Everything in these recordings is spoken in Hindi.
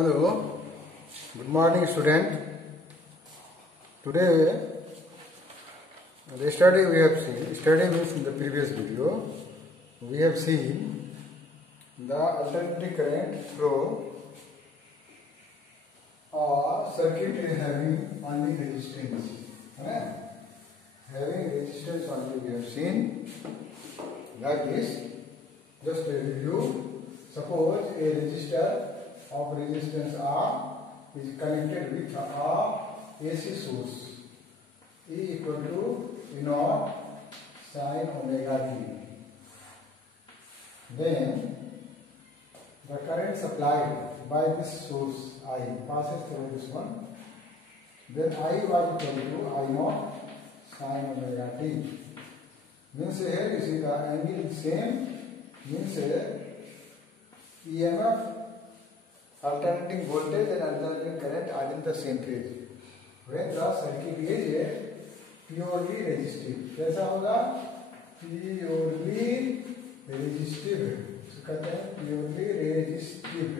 Hello, good morning student. Today yesterday we have seen, yesterday means in the previous video, we have seen the alternating current through a circuit having only resistance. Having resistance only we have seen like this. Just a review. Suppose a resistor of resistance R is connected with a AC source E equal to E0 sin omega t. Then the current supplied by this source I passes through this one. Then I was equal to I0 sin omega t. Means here you see the angle is same. Means EMF, alternating voltage and alternating current are in the same phase. When the circuit is purely resistive, कैसा होगा? Purely resistive. तो कहते हैं purely resistive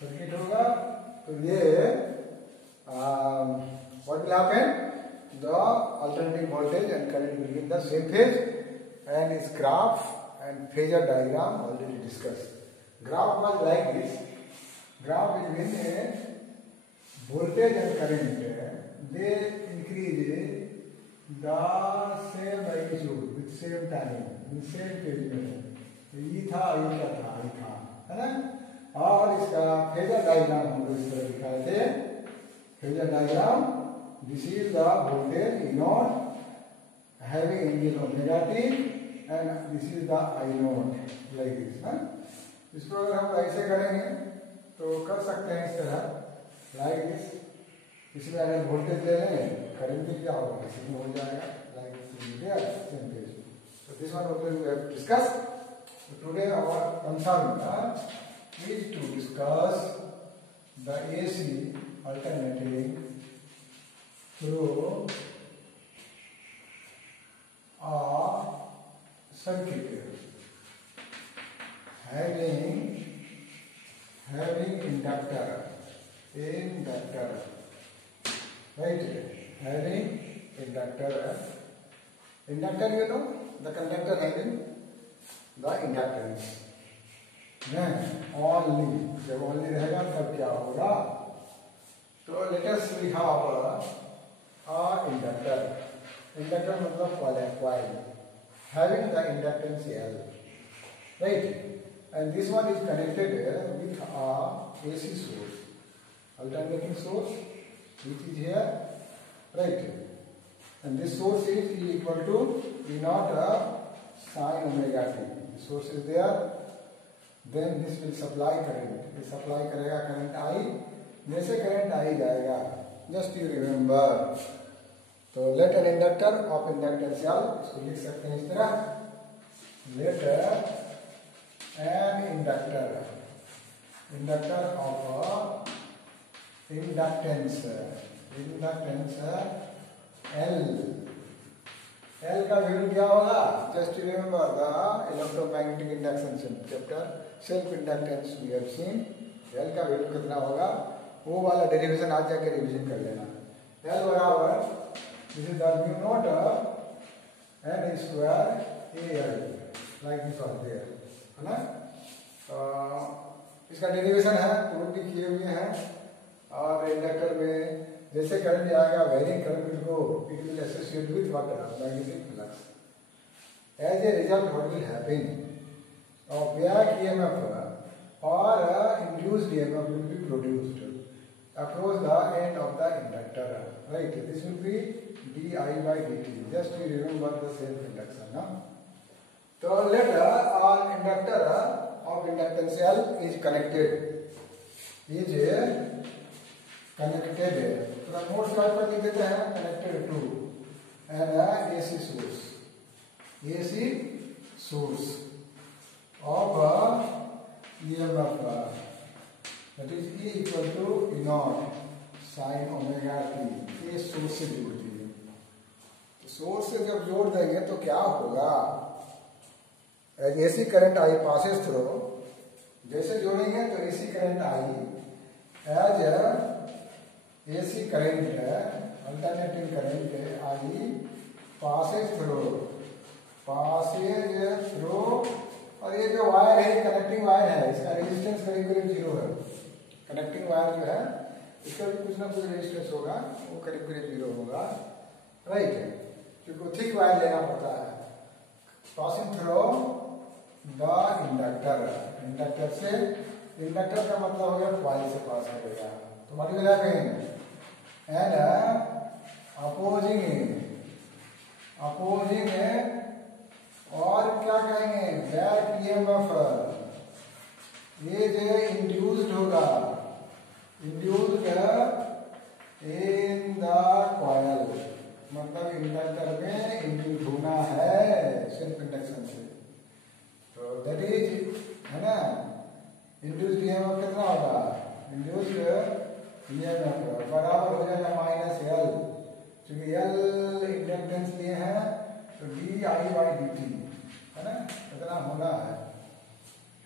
circuit होगा. तो ये what will happen? The alternating voltage and current will be in the same phase, and its graph and phasor diagram already discussed. Graph was like this. Graph between a voltage and current, they increase the same magnitude with same time, in same phase में. ये था, है ना? और इसका phasor diagram हम लोग इस तरह दिखाए थे. Phasor diagram. This is the voltage E0 having angle omega t, and this is the I0 like this. इसको अगर हम ऐसे करेंगे तो कर सकते हैं इस तरह लाइक दिस. इसमें अगर वोल्टेज ले लें, करंट भी क्या होगा, इसमें हो जाएगा like this. So this one also we have discussed. So today our concern is to discuss the AC alternating through a circuit having inductor, right? Having inductor, you know, the conductor having the inductance. Then only, जब only रहेगा तब क्या होगा? तो let us we have a inductor. Inductor मतलब coil having the inductance L, right? And this one is connected with a AC source, alternating source, which is here, right? And this source is E equal to E0 sin omega t. The source is there. Then this will supply current. ये supply करेगा current I. जैसे current I जाएगा, just you remember. तो let an inductor of inductance L, इसको लिख सकते हैं इस तरह. Let an inductor of inductance L का वैल्यू क्या होगा? Just remember the electromagnetic induction chapter, self inductance we have seen. L का वैल्यू कितना होगा? वो वाला डेरिवेशन आज जाके रिवीजन कर लेना. L बराबर, this is the mu naught n square AL, like this was there, है ना? इसका डेरिवेशन है, प्रूफ भी किए हुए हैं. और इंडक्टर में जैसे करंट जाएगा, वेरिंग करंट को it will associate with what? Magnetic flux. As a result what will happen? Back EMF or induced EMF will be produced across the end of the inductor, right? This will be di by dt. Just to remember the self induction. So let an inductor of inductance L is connected. तो नोट्स वाइज पर लिख देते हैं connected to an AC source of EMF, that is E equal to E0 sin omega t. ये सोर्स से जोड़ दिए. सोर्स से जब जोड़ देंगे तो क्या होगा? AC current I passes through, जैसे जोड़ेंगे तो AC current I as AC current alternating current I passes through, और ये जो वायर है कनेक्टिंग वायर है, इसका रेजिस्टेंस करीब करीब 0 है। कनेक्टिंग वायर जो है इसका भी कुछ ना कुछ रेजिस्टेंस होगा, वो करीब करीब 0 होगा, राइट है, क्योंकि थिक वायर लेना पड़ता है। Passing through the inductor, inductor से, इंडक्टर का मतलब हो गया कॉइल से पास करेगा, तुम्हारी वजह कहेंगे। एंड अपोजिंग और क्या कहेंगे, बैक EMF, ये जो इंड्यूस्ड होगा, इंड्यूस्ड इन द कॉइल, मतलब इंडक्टर में इंड्यूस होना है सेल्फ इंडक्शन से, तो दैट इज है ना। इंड्यूस्ड EMF कितना होगा, इंड्यूस्ड EMF बराबर हो जाएगा -L, क्योंकि L इंडक्टेंस लिए हैं तो di/dt है ना, इतना होना है।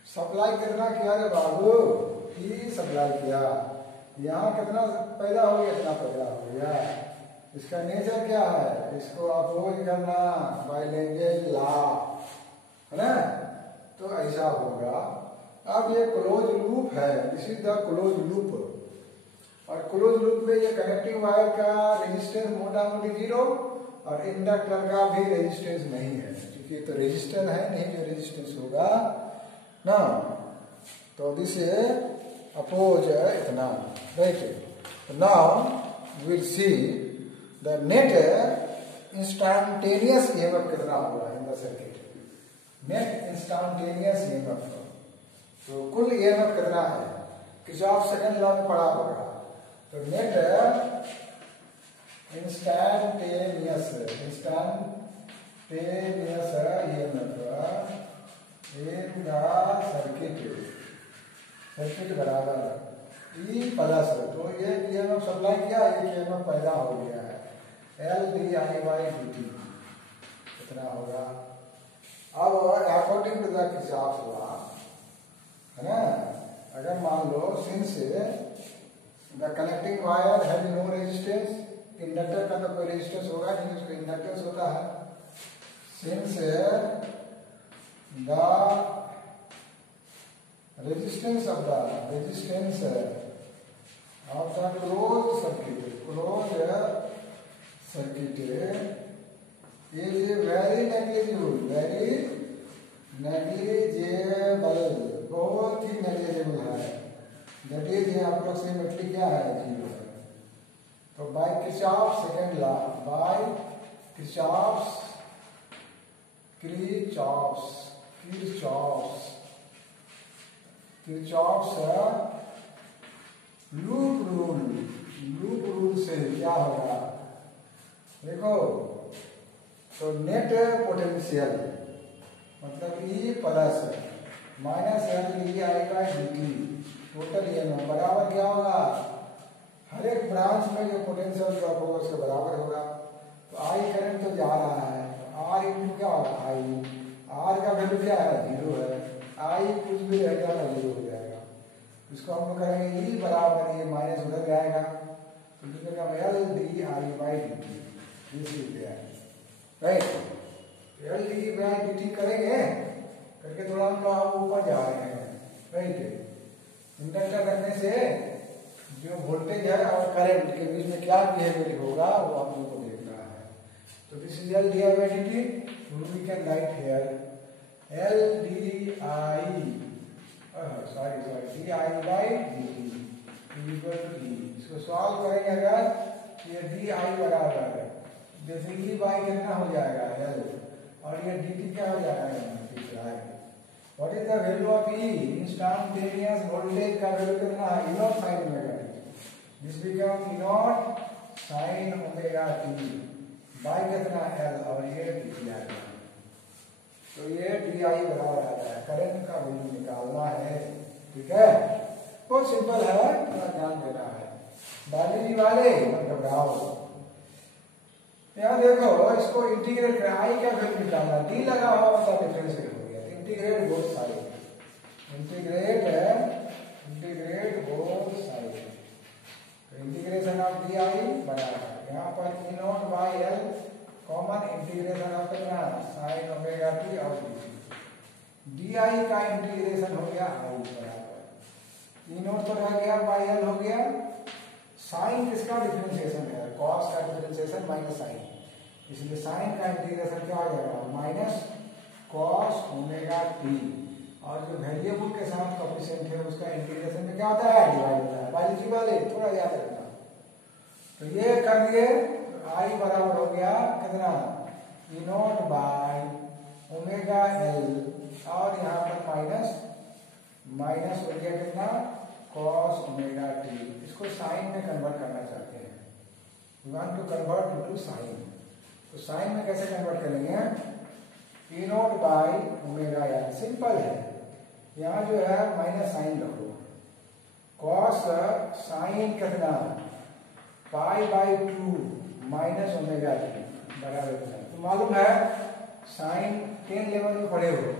सप्लाई कितना किया रे बाबू, E सप्लाई किया, यहाँ कितना पैदा हो गया, इतना पैदा हो गया। इसका नेचर क्या है, इसको अपोज करना बाय लेंगेज लॉ, है ना, तो ऐसा होगा। अब ये क्लोज लूप है, this is the close loop, और क्लोज लूप में ये कनेक्टिंग वायर का रेजिस्टेंस मोटा मोटी 0 और इंडक्टर का भी रेजिस्टेंस नहीं है, क्योंकि तो रेजिस्टर है नहीं जो रेजिस्टेंस होगा ना, तो दिस अपोज इतना, right. Now will see the net instantaneous EMF कितना होगा in the circuit, net instantaneous EMF, तो कुल EMF कितना है, किरचॉफ सेकंड लॉ में पढ़ा होगा, तो net instantaneous EMF in the circuit बराबर E प्लस, तो ये EMF सप्लाई किया, ये EMF पैदा हो गया है, LdI/dt कितना होगा। अब according to the Kirchhoff law, है ना, अगर मान लो since the connecting wire has no resistance, inductor का तो कोई रेजिस्टेंस होगा नहीं, उसका इंडक्टेंस होता है, since the resistance of the close circuit is very negligible, बहुत ही नेग्लिजिबल है, दैट इज अप्रोक्सीमेटली क्या है, 0 है। तो by Kirchhoff second law, by Kirchhoff's loop rule से क्या होगा, देखो, तो नेट पोटेंशियल मतलब E plus -LdI/dt total EMF बराबर क्या होगा, हर एक ब्रांच में जो पोटेंशियल ड्रॉप होगा उसके बराबर होगा। तो I करंट तो जा रहा है, तो R इंटू क्या होगा, I, R का वैल्यू क्या है, 0 है, I कुछ भी रह जाएगा 0 हो जाएगा, इसको हम लोग करेंगे E बराबर, ये माइनस उधर जाएगा, तो इसमें LdI/dt, राइट, LdI/dt करेंगे, करके थोड़ा हम लोग ऊपर जा रहे हैं, राइट। इंडक्टर रखने से जो वोल्टेज है और करंट के बीच में क्या बिहेवियर होगा वो आप लोगों को देखना है। तो this is LdI/dt, we can write here LdI di/dt equal to D। इसको सॉल्व करेंगे अगर ये di बराबर है, जैसे E बाई कितना हो जाएगा L, और ये dt क्या हो जाएगा, what is the value of E, instantaneous voltage का वैल्यू कितना है, E0 sin omega t, this become E0 sin omega t by कितना L, और ये dt आएगा, तो ये di बराबर आता है, करंट का वैल्यू निकालना है, ठीक है, बहुत सिंपल है, थोड़ा ध्यान देना है, बायोलॉजी वाले मत घबराओ। यहाँ देखो, इसको इंटीग्रेट कर, I का वैल्यू निकालना, D लगा हुआ मतलब डिफरेंशिएट हो गया, integrate both side integration of d i बराबर यहाँ पर E naught by L common integration of कितना साइन ओमेगा टी और डी आई का इंटीग्रेशन हो गया आई बराबर ई नॉट तो रह गया बाई एल हो गया, साइन किसका डिफरेंशिएशन है कॉस का डिफरेंशिएशन माइनस साइन, इसलिए साइन का इंटीग्रेशन क्या हो जाएगा माइनस कॉस ओमेगा टी और जो वेरिएबल के साथ कोएफिशिएंट है उसका इंटीग्रेशन में क्या होता है डिवाइड होता है। बायोलॉजी वाले थोड़ा याद रखना। तो ये कर दिए आई बराबर हो गया कितना E naught by omega L और यहाँ पर माइनस हो गया कितना cos ओमेगा टी। इसको साइन में कन्वर्ट करना चाहते हैं, we want to convert into sine. तो साइन में कैसे कन्वर्ट करेंगे E naught by omega L, simple है, यहाँ जो है माइनस साइन रखो, cos साइन कितना pi by 2 minus omega t बराबर है। तो मालूम है साइन 10 लेवल में पढ़े हो,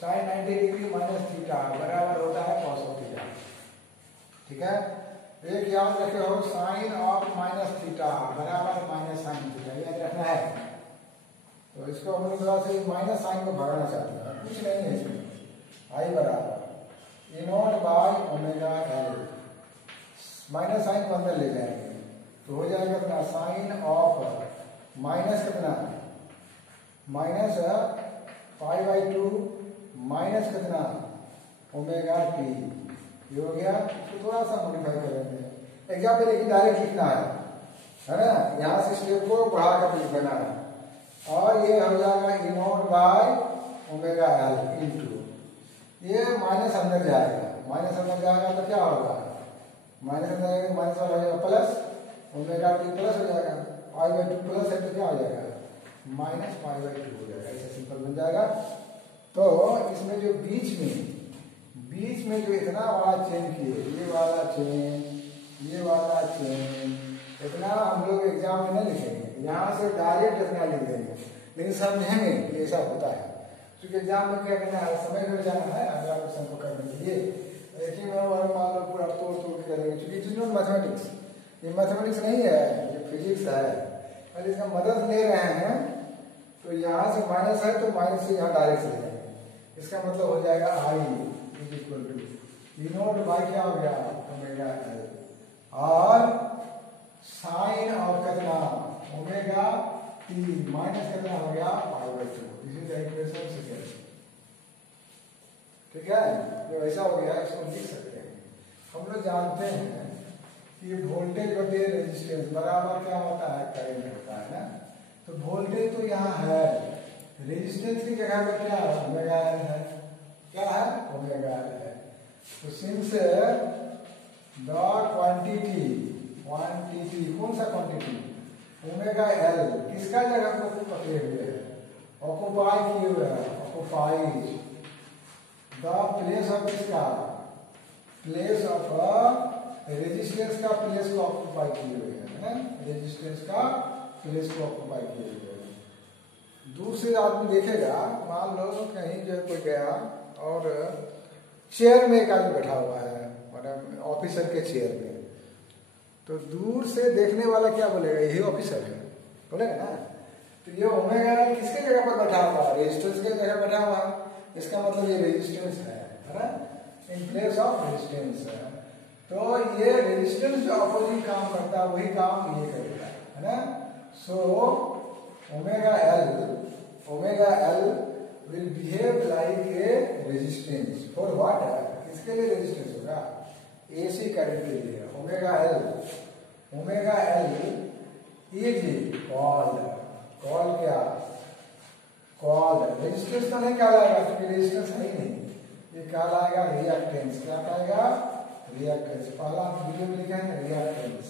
साइन 90 डिग्री माइनस थीटा बराबर होता है cos ऑफ थीटा। ठीक है, एक याद रखे हो साइन ऑफ माइनस थीटा बराबर माइनस साइन थीटा, याद रखना है। तो इसको हम लोग थोड़ा सा माइनस साइन को भगाना चाहते हैं, कुछ नहीं है इसमें। आई बराबर E naught by omega L, minus sine को अंदर ले जाएंगे तो हो जाएगा कितना साइन ऑफ माइनस कितना माइनस पाई बाई 2 माइनस कितना ओमेगा टी, ये हो गया। तो थोड़ा सा मॉडिफाई करेंगे एग्जाम में, लेकिन डायरेक्ट लिखना है ना, यहाँ से स्टेप को बढ़ा कर लिखना है और ये हो जाएगा E naught by omega L into ये माइनस अंदर जाएगा, माइनस अंदर जाएगा तो क्या होगा माइनस अंदर जाएगा माइनस वाला हो जाएगा प्लस ओमेगा टी प्लस हो जाएगा, पाई बाई 2 प्लस है तो क्या हो जाएगा माइनस पाई बाई 2 हो जाएगा, ऐसे सिंपल बन जाएगा। तो इसमें जो बीच में जो इतना वाला चेन किए, ये वाला चेन इतना हम लोग एग्जाम में नहीं लिखेंगे, यहाँ से डायरेक्ट इतना लिख देंगे, लेकिन समझेंगे कि ऐसा होता है क्योंकि एग्जाम में क्या करना है समय में जाना है अगला क्वेश्चन को करने के लिए। लेकिन मान लो पूरा तोड़ के करेंगे क्योंकि इट इज नॉट मैथमेटिक्स, ये मैथमेटिक्स नहीं है, ये फिजिक्स है। अगर इसका मदद ले रहे हैं तो यहाँ से माइनस है तो माइनस से यहाँ डायरेक्ट ले जाएंगे, इसका मतलब हो जाएगा I is equal to E naught by क्या हो गया ओमेगा एल और साइन और कितना ओमेगा टी माइनस कितना हो गया पाई by 2। This is the equation second. ठीक है, जो ऐसा हो गया इसको लिख सकते हैं। हम लोग जानते हैं कि वोल्टेज बटे रेजिस्टेंस बराबर क्या होता है करंट होता है ना। तो वोल्टेज तो यहाँ है, रेजिस्टेंस की जगह पर क्या है ओमेगा एल है, क्या है ओमेगा एल है। तो सिंस द क्वांटिटी कौन सा क्वांटिटी ओमेगा एल किसका जगह को पकड़े हुए है ऑक्युपाई किए हुए है, ऑक्युपाइज द प्लेस ऑफ किसका प्लेस ऑफ रेजिस्टेंस का प्लेस को ऑक्युपाई किए हुए है, रेजिस्टेंस का प्लेस को ऑक्युपाई किए हुए है। दूसरे आदमी देखेगा, मान लो कहीं जो कोई गया और चेयर में एक आदमी बैठा हुआ है मतलब ऑफिसर के चेयर में, तो दूर से देखने वाला क्या बोलेगा यही ऑफिसर है बोलेगा ना। तो ये ओमेगा किसके जगह पर बैठा हुआ है रेजिस्टेंस के जगह बैठा हुआ है, इसका मतलब ये रेजिस्टेंस है ना, इन प्लेस ऑफ रेजिस्टेंस है। तो ये रेजिस्टेंस जो अपोजिट काम करता है वही काम ये करेगा है ना। So omega L will behave like a resistance for what? किसके लिए रेजिस्टेंस होगा AC करंट के लिए। ओमेगा एल इज कॉल्ड क्या कॉल्ड रेजिस्टेंस तो नहीं कहलाएगा क्योंकि रेजिस्टेंस है ही नहीं, ये कहलाएगा रिएक्टेंस। क्या कहेगा रिएक्टेंस, पहला वीडियो में लिखा है रिएक्टेंस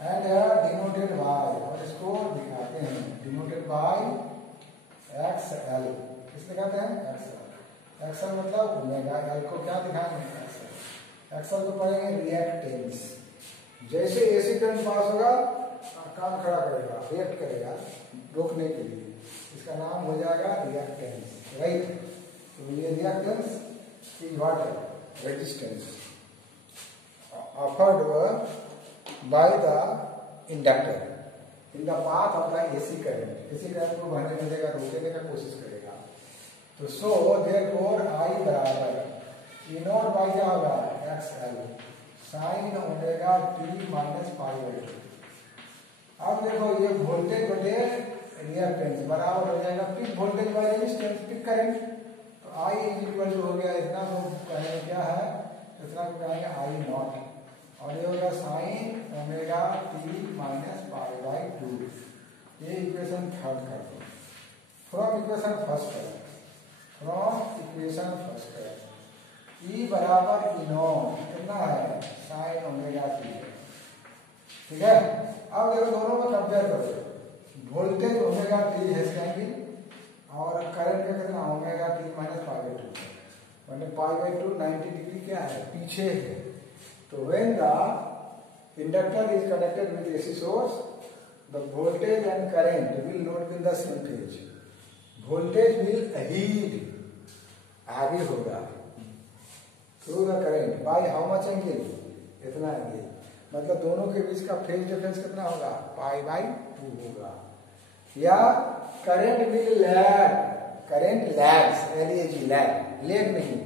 एंड डिनोटेड बाय, और इसको दिखाते हैं डिनोटेड बाय XL, किससे कहते हैं XL मतलब ओमेगा एल को क्या दिखाएंगे XL को पढ़ेंगे रिएक्टेंस। जैसे एसी करंट पास होगा काम खड़ा करेगा रिएक्ट करेगा रोकने के लिए, इसका नाम हो जाएगा रिएक्टेंस राइट। तो ये reactance is what resistance offered by the inductor in the path of the AC current. AC current को बहने नहीं देगा, रोकने का कोशिश करेगा। तो so therefore I बराबर E नॉट बाई क्या होगा XL sin omega t minus pi by 2। अब देखो ये वोल्टेज बटे रिएक्टेंस बराबर हो जाएगा peak voltage by resistance peak current. तो I इक्वल हो गया इतना को कहेंगे क्या है, इतना को कहेंगे I नॉट और ये होगा sign omega T minus pi by 2। ये इक्वेशन थर्ड कर दो। फ्रॉम इक्वेशन फर्स्ट ई बराबर ई नॉट कितना है साइन ओमेगा टी। ठीक है, अब देखो दोनों में कंपेयर करो। वोल्टेज ओमेगा टी है इसका एंगल और करंट का कितना omega T minus pi by 2 मतलब पाई बाई 2 90 डिग्री क्या है पीछे है। तो when the inductor is connected with AC source, the voltage and current will not be in the same phase. Voltage will lead आगे होगा through the current by how much angle? इतना angle। मतलब दोनों के बीच का फेज डिफरेंस कितना होगा पाई बाई 2 होगा। या current will lag, current lags, lag नहीं,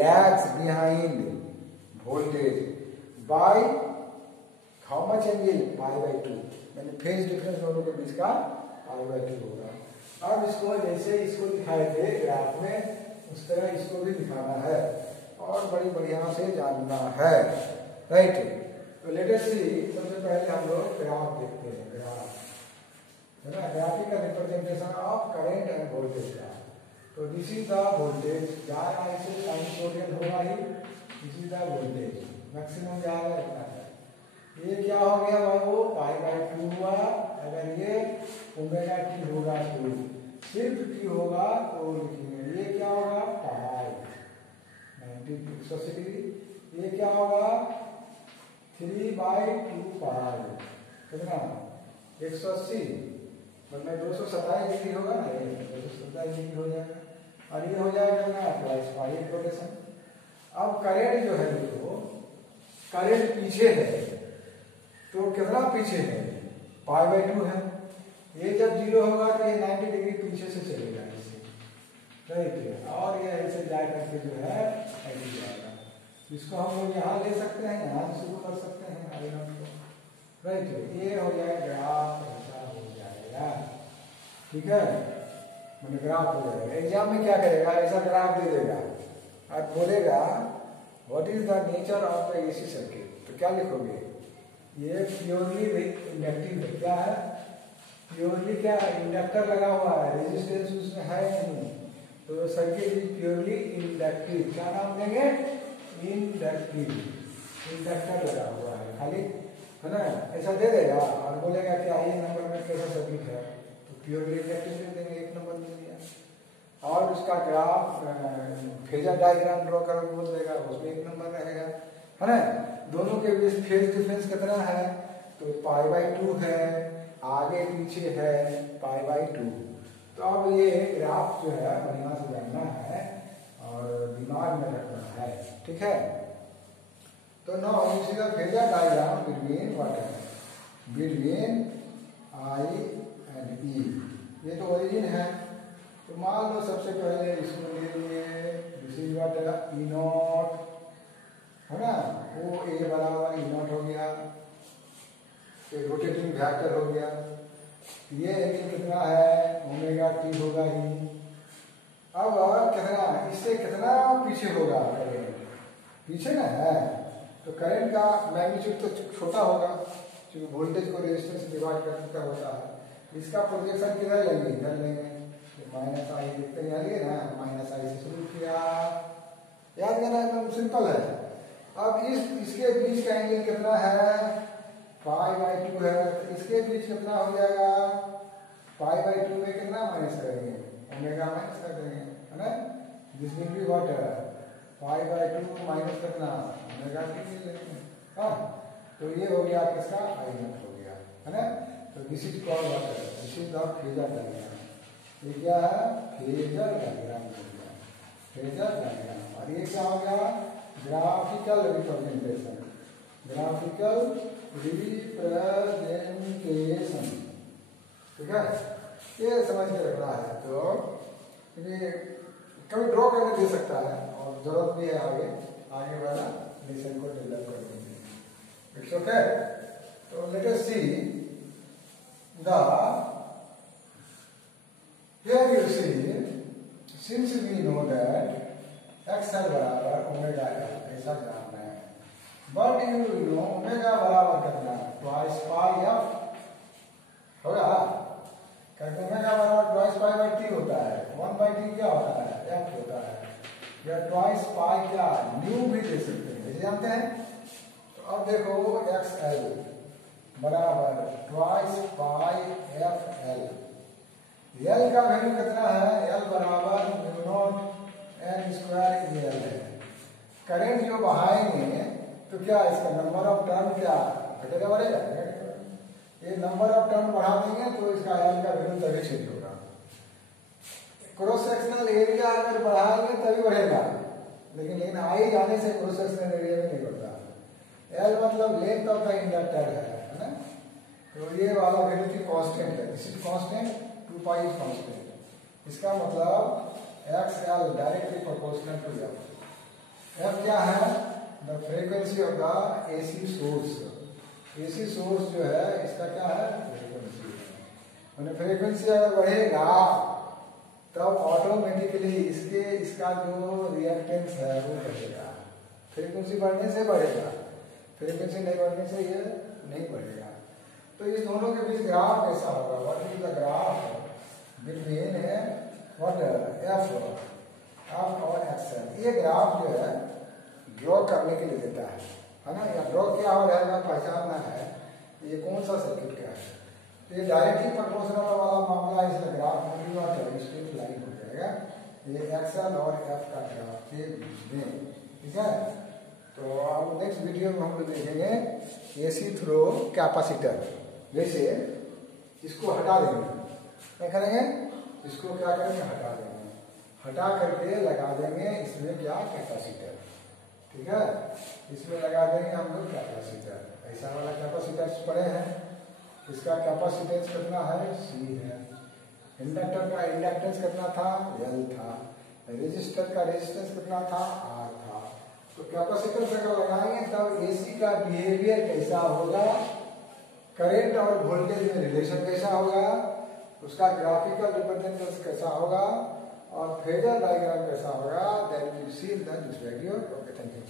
lags behind voltage by how much angle pi by 2 यानी फेज डिफरेंस दोनों के बीच का पाई बाई 2 होगा। अब इसको जैसे इसको दिखाए थे ग्राफ में उस तरह इसको भी दिखाना है और बड़ी बढ़िया से जानना है। राइट, तो लेट अस सी। सबसे पहले हम लोग ग्राफ देखते हैं। ग्राफ है ना, graphical representation of current end voltage का। तो दिस इज द वोल्टेज जा रहा है, इसे साइनसोइडल होगा ही, इसी का वोल्टेज मैक्सिमम जा रहा है इतना है। ये क्या हो गया भाई वो पाई बाई 2 हुआ। अगर ये ओमेगा टी होगा तो सिर्फ टी होगा तो लिखेंगे ये क्या होगा पाई 90 डिग्री। ये क्या होगा 3 बाई 2 पाई कितना 180 मतलब 227 डिग्री होगा ना, ये 227 डिग्री हो जाएगा और ये हो जाएगा ना ट्वाइस पाई रोटेशन। अब करंट जो है देखो करंट पीछे है तो कितना पीछे है पाई बाई 2 है। ये जब 0 होगा तो ये 90 डिग्री पीछे से चलेगा इससे। राइट, और ये ऐसे जा करके जो है ऐसे जाएगा। इसको हम लोग यहाँ ले सकते हैं, यहाँ से शुरू कर सकते हैं आइटम को। राइट, ये हो जाएगा ग्राफ ऐसा हो जाएगा। ठीक है, मैंने ग्राफ हो जाएगा। एग्जाम में क्या करेगा ऐसा ग्राफ दे देगा और बोलेगा what is the nature of the AC circuit. तो क्या लिखोगे ये प्योरली इंडक्टिव है। क्या है प्योरली, क्या इंडक्टर लगा हुआ है, रेजिस्टेंस उसमें है नहीं, तो सर्किट इज प्योरली इंडक्टिव। क्या नाम देंगे इंडक्टिव, इंडक्टर लगा हुआ है खाली, है ना, ऐसा दे देगा और बोलेगा कि आइए नंबर में कैसा सर्किट है तो प्योरली इंडक्टिव दे देंगे, 1 नंबर दे दिया। और उसका ग्राफ फेजर डायग्राम ड्रॉ कर बोल देगा, उसमें 1 नंबर रहेगा, है ना। दोनों के बीच फेज डिफरेंस कितना है तो पाई बाई 2 है, आगे पीछे है पाई बाई 2। तो अब ये ग्राफ जो है बढ़िया से जानना है और दिमाग में रखना है। ठीक है, तो now you see the phasor diagram between what है बिटवीन आई एंड ई। ये तो ओरिजिन है, तो मान लो सबसे पहले इसको ले लिए this is what E not है ना, वो ए बराबर ई नॉट हो गया, एक रोटेटिंग वेक्टर हो गया। ये एंगल कितना है ओमेगा टी होगा ही। अब कितना इससे कितना पीछे होगा करंट, पीछे ना है तो करंट का मैग्नीट्यूड तो छोटा होगा क्योंकि वोल्टेज को रेजिस्टेंस से डिवाइड करता होता है। इसका प्रोजेक्शन किधर लेंगे, इधर लेंगे, माइनस आई देखते हैं ना, माइनस आई से शुरू किया, याद करना एकदम सिंपल है। अब इसके बीच का एंगल कितना है पाई बाई 2 है, तो इसके बीच कितना हो जाएगा पाई बाई 2 में कितना माइनस करेंगे ओमेगा माइनस कर देंगे, है ना। This will be what pi by 2 minus कितना ओमेगा टी ले लेंगे। हाँ, तो ये हो गया किसका आई नॉट हो गया, है ना। तो this is called what this is the phasor diagram. ये क्या है फेजर डायग्राम हो गया, फेजर डायग्राम। और ये क्या हो गया ग्राफिकल रिप्रेजेंटेशन। ग्राफिकल रिप्रेजेंटेशन, ठीक है, ये समझ के रखना है। तो ये कभी ड्रॉ करके दे सकता है और जरूरत भी है आगे वाला लेसन को डेवलप करने के लिए। It's okay. तो let us see the here you see since we know that XL बराबर ओमेगा एल, ऐसा जानना है। बट यू नो ओमेगा बराबर कितना, ट्वाइस पाई एफ होगा, कहते ओमेगा बराबर ट्वाइस पाई बाई टी होता है। 1/t क्या होता है, एफ होता है, या ट्वाइस पाई क्या न्यू भी दे सकते हैं, जैसे जानते हैं। तो अब देखो एक्सएल बराबर ट्वाइस पाई एफ एल, एल का वैल्यू कितना है, एल बराबर mu not an square L है। करंट जो बहाएंगे तो क्या इसका नंबर ऑफ टर्न क्या घटेगा बढ़ेगा, ये नंबर ऑफ टर्न बढ़ा देंगे तो इसका एल का वैल्यू तभी चेंज होगा। क्रॉस सेक्शनल एरिया अगर बढ़ाएंगे तभी बढ़ेगा, लेकिन आई जाने से क्रॉस सेक्शनल एरिया में नहीं बढ़ता। एल मतलब लेंथ ऑफ द इंडक्टर है ना। तो ये वाला वैल्यू की कांस्टेंट है, this is constant, 2 pi is constant. इसका मतलब X L directly proportional to F. F क्या है, the frequency of the AC source. AC source जो है इसका क्या है, फ्रीक्वेंसी। मैंने फ्रीक्वेंसी अगर बढ़ेगा तब ऑटोमेटिकली इसका जो रिएक्टेंस है वो बढ़ेगा। फ्रीक्वेंसी बढ़ने से बढ़ेगा, फ्रीक्वेंसी नहीं बढ़ने से ये नहीं बढ़ेगा। तो इस दोनों के बीच ग्राफ कैसा होगा, what is the graph between what F और एक्सएल। ये ग्राफ जो है ड्रॉ करने के लिए देता है ना, या ड्रॉ क्या हो रहेगा पहचानना है ये कौन सा सर्किट क्या है। तो ये डायरेक्टली प्रोपोर्शनल वाला मामला है, इसलिए ग्राफ स्ट्रेट लाइन हो जाएगा, ये एक्सएल और एफ का ग्राफ के बीच में, ठीक है। तो अब नेक्स्ट वीडियो में हम लोग देखेंगे एसी थ्रो कैपेसिटर। जैसे इसको हटा देंगे, क्या करेंगे, इसको क्या करेंगे, हटा देंगे, हटा करके लगा देंगे इसमें क्या, कैपेसिटर, ठीक है। इसमें लगा देंगे हम लोग कैपेसिटर, ऐसा वाला कैपेसिटर पड़े हैं। इसका कैपेसिटेंस कितना है, सी है। इंडक्टर का इंडक्टेंस कितना था, एल था। रेजिस्टर का रेजिस्टेंस कितना था, आर था। तो कैपेसिटर से अगर लगाएंगे तब एसी का बिहेवियर कैसा होगा, करंट और वोल्टेज में रिलेशन कैसा होगा, उसका ग्राफिकल रिप्रेजेंटेशन कैसा होगा और फेजर डायग्राम कैसा होगा, that will see in the next video. Okay, thank you.